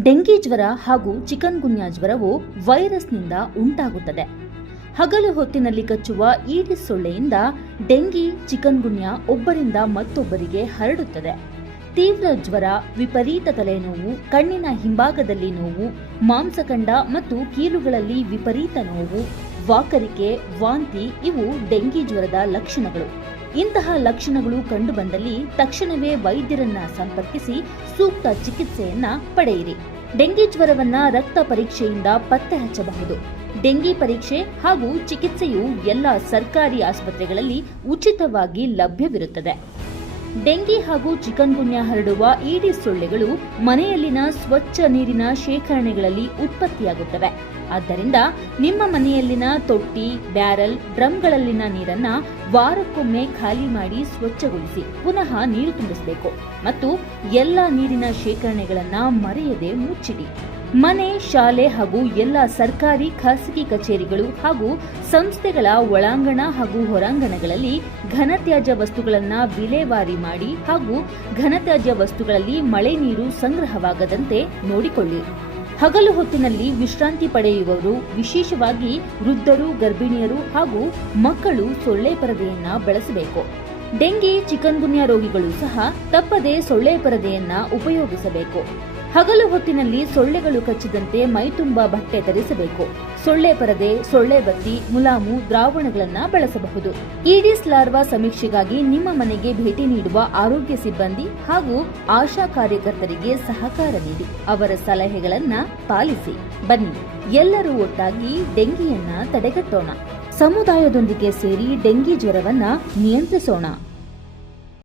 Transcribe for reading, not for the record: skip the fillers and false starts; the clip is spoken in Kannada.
ಡೆಂಗಿ ಜ್ವರ ಹಾಗೂ ಚಿಕನ್ಗುನ್ಯಾ ಜ್ವರವು ವೈರಸ್ನಿಂದ ಉಂಟಾಗುತ್ತದೆ. ಹಗಲು ಹೊತ್ತಿನಲ್ಲಿ ಕಚ್ಚುವ ಈಡಿಸ್ ಸೊಳ್ಳೆಯಿಂದ ಡೆಂಗಿ, ಚಿಕನ್ಗುನ್ಯಾ ಒಬ್ಬರಿಂದ ಮತ್ತೊಬ್ಬರಿಗೆ ಹರಡುತ್ತದೆ. ತೀವ್ರ ಜ್ವರ, ವಿಪರೀತ ತಲೆನೋವು, ಕಣ್ಣಿನ ಹಿಂಭಾಗದಲ್ಲಿ ನೋವು, ಮಾಂಸಖಂಡ ಮತ್ತು ಕೀಲುಗಳಲ್ಲಿ ವಿಪರೀತ ನೋವು, ವಾಕರಿಕೆ, ವಾಂತಿ ಇವು ಡೆಂಗಿ ಜ್ವರದ ಲಕ್ಷಣಗಳು. ಇಂತಹ ಲಕ್ಷಣಗಳು ಕಂಡುಬಂದಲ್ಲಿ ತಕ್ಷಣವೇ ವೈದ್ಯರನ್ನ ಸಂಪರ್ಕಿಸಿ ಸೂಕ್ತ ಚಿಕಿತ್ಸೆಯನ್ನ ಪಡೆಯಿರಿ. ಡೆಂಗಿ ಜ್ವರವನ್ನ ರಕ್ತ ಪರೀಕ್ಷೆಯಿಂದ ಪತ್ತೆ ಹಚ್ಚಬಹುದು. ಡೆಂಗಿ ಪರೀಕ್ಷೆ ಹಾಗೂ ಚಿಕಿತ್ಸೆಯು ಎಲ್ಲ ಸರ್ಕಾರಿ ಆಸ್ಪತ್ರೆಗಳಲ್ಲಿ ಉಚಿತವಾಗಿ ಲಭ್ಯವಿರುತ್ತದೆ. ಡೆಂಗಿ ಹಾಗೂ ಚಿಕನ್ಗುನ್ಯಾ ಹರಡುವ ಈಡಿಸ್ ಸೊಳ್ಳೆಗಳು ಮನೆಯಲ್ಲಿನ ಸ್ವಚ್ಛ ನೀರಿನ ಶೇಖರಣೆಗಳಲ್ಲಿ ಉತ್ಪತ್ತಿಯಾಗುತ್ತವೆ. ಆದ್ದರಿಂದ ನಿಮ್ಮ ಮನೆಯಲ್ಲಿನ ತೊಟ್ಟಿ, ಬ್ಯಾರಲ್, ಡ್ರಮ್ಗಳಲ್ಲಿನ ನೀರನ್ನ ವಾರಕ್ಕೊಮ್ಮೆ ಖಾಲಿ ಮಾಡಿ ಸ್ವಚ್ಛಗೊಳಿಸಿ ಪುನಃ ನೀರು ತುಂಬಿಸಬೇಕು ಮತ್ತು ಎಲ್ಲ ನೀರಿನ ಶೇಖರಣೆಗಳನ್ನ ಮರೆಯದೆ ಮುಚ್ಚಿಡಿ. ಮನೆ, ಶಾಲೆ ಹಾಗೂ ಎಲ್ಲ ಸರ್ಕಾರಿ, ಖಾಸಗಿ ಕಚೇರಿಗಳು ಹಾಗೂ ಸಂಸ್ಥೆಗಳ ಒಳಾಂಗಣ ಹಾಗೂ ಹೊರಾಂಗಣಗಳಲ್ಲಿ ಘನತ್ಯಾಜ್ಯ ವಸ್ತುಗಳನ್ನು ವಿಲೇವಾರಿ ಮಾಡಿ ಹಾಗೂ ಘನತ್ಯಾಜ್ಯ ವಸ್ತುಗಳಲ್ಲಿ ಮಳೆ ನೀರು ಸಂಗ್ರಹವಾಗದಂತೆ ನೋಡಿಕೊಳ್ಳಿ. ಹಗಲು ಹೊತ್ತಿನಲ್ಲಿ ವಿಶ್ರಾಂತಿ ಪಡೆಯುವವರು, ವಿಶೇಷವಾಗಿ ವೃದ್ಧರು, ಗರ್ಭಿಣಿಯರು ಹಾಗೂ ಮಕ್ಕಳು ಸೊಳ್ಳೆ ಪರದೆಯನ್ನ ಬಳಸಬೇಕು. ಡೆಂಗಿ, ಚಿಕನ್ಗುನ್ಯಾ ರೋಗಿಗಳು ಸಹ ತಪ್ಪದೆ ಸೊಳ್ಳೆ ಪರದೆಯನ್ನ ಉಪಯೋಗಿಸಬೇಕು. ಹಗಲು ಹೊತ್ತಿನಲ್ಲಿ ಸೊಳ್ಳೆಗಳು ಕಚ್ಚಿದಂತೆ ಮೈತುಂಬ ಬಟ್ಟೆ ಧರಿಸಬೇಕು. ಸೊಳ್ಳೆ ಪರದೆ, ಸೊಳ್ಳೆ ಬತ್ತಿ, ಮುಲಾಮು, ದ್ರಾವಣಗಳನ್ನು ಬಳಸಬಹುದು. ಈಡಿಸ್ ಲಾರ್ವಾ ಸಮೀಕ್ಷೆಗಾಗಿ ನಿಮ್ಮ ಮನೆಗೆ ಭೇಟಿ ನೀಡುವ ಆರೋಗ್ಯ ಸಿಬ್ಬಂದಿ ಹಾಗೂ ಆಶಾ ಕಾರ್ಯಕರ್ತರಿಗೆ ಸಹಕಾರ ನೀಡಿ. ಅವರ ಸಲಹೆಗಳನ್ನ ಪಾಲಿಸಿ. ಬನ್ನಿ, ಎಲ್ಲರೂ ಒಟ್ಟಾಗಿ ಡೆಂಗಿಯನ್ನ ತಡೆಗಟ್ಟೋಣ. ಸಮುದಾಯದೊಂದಿಗೆ ಸೇರಿ ಡೆಂಗಿ ಜ್ವರವನ್ನ ನಿಯಂತ್ರಿಸೋಣ.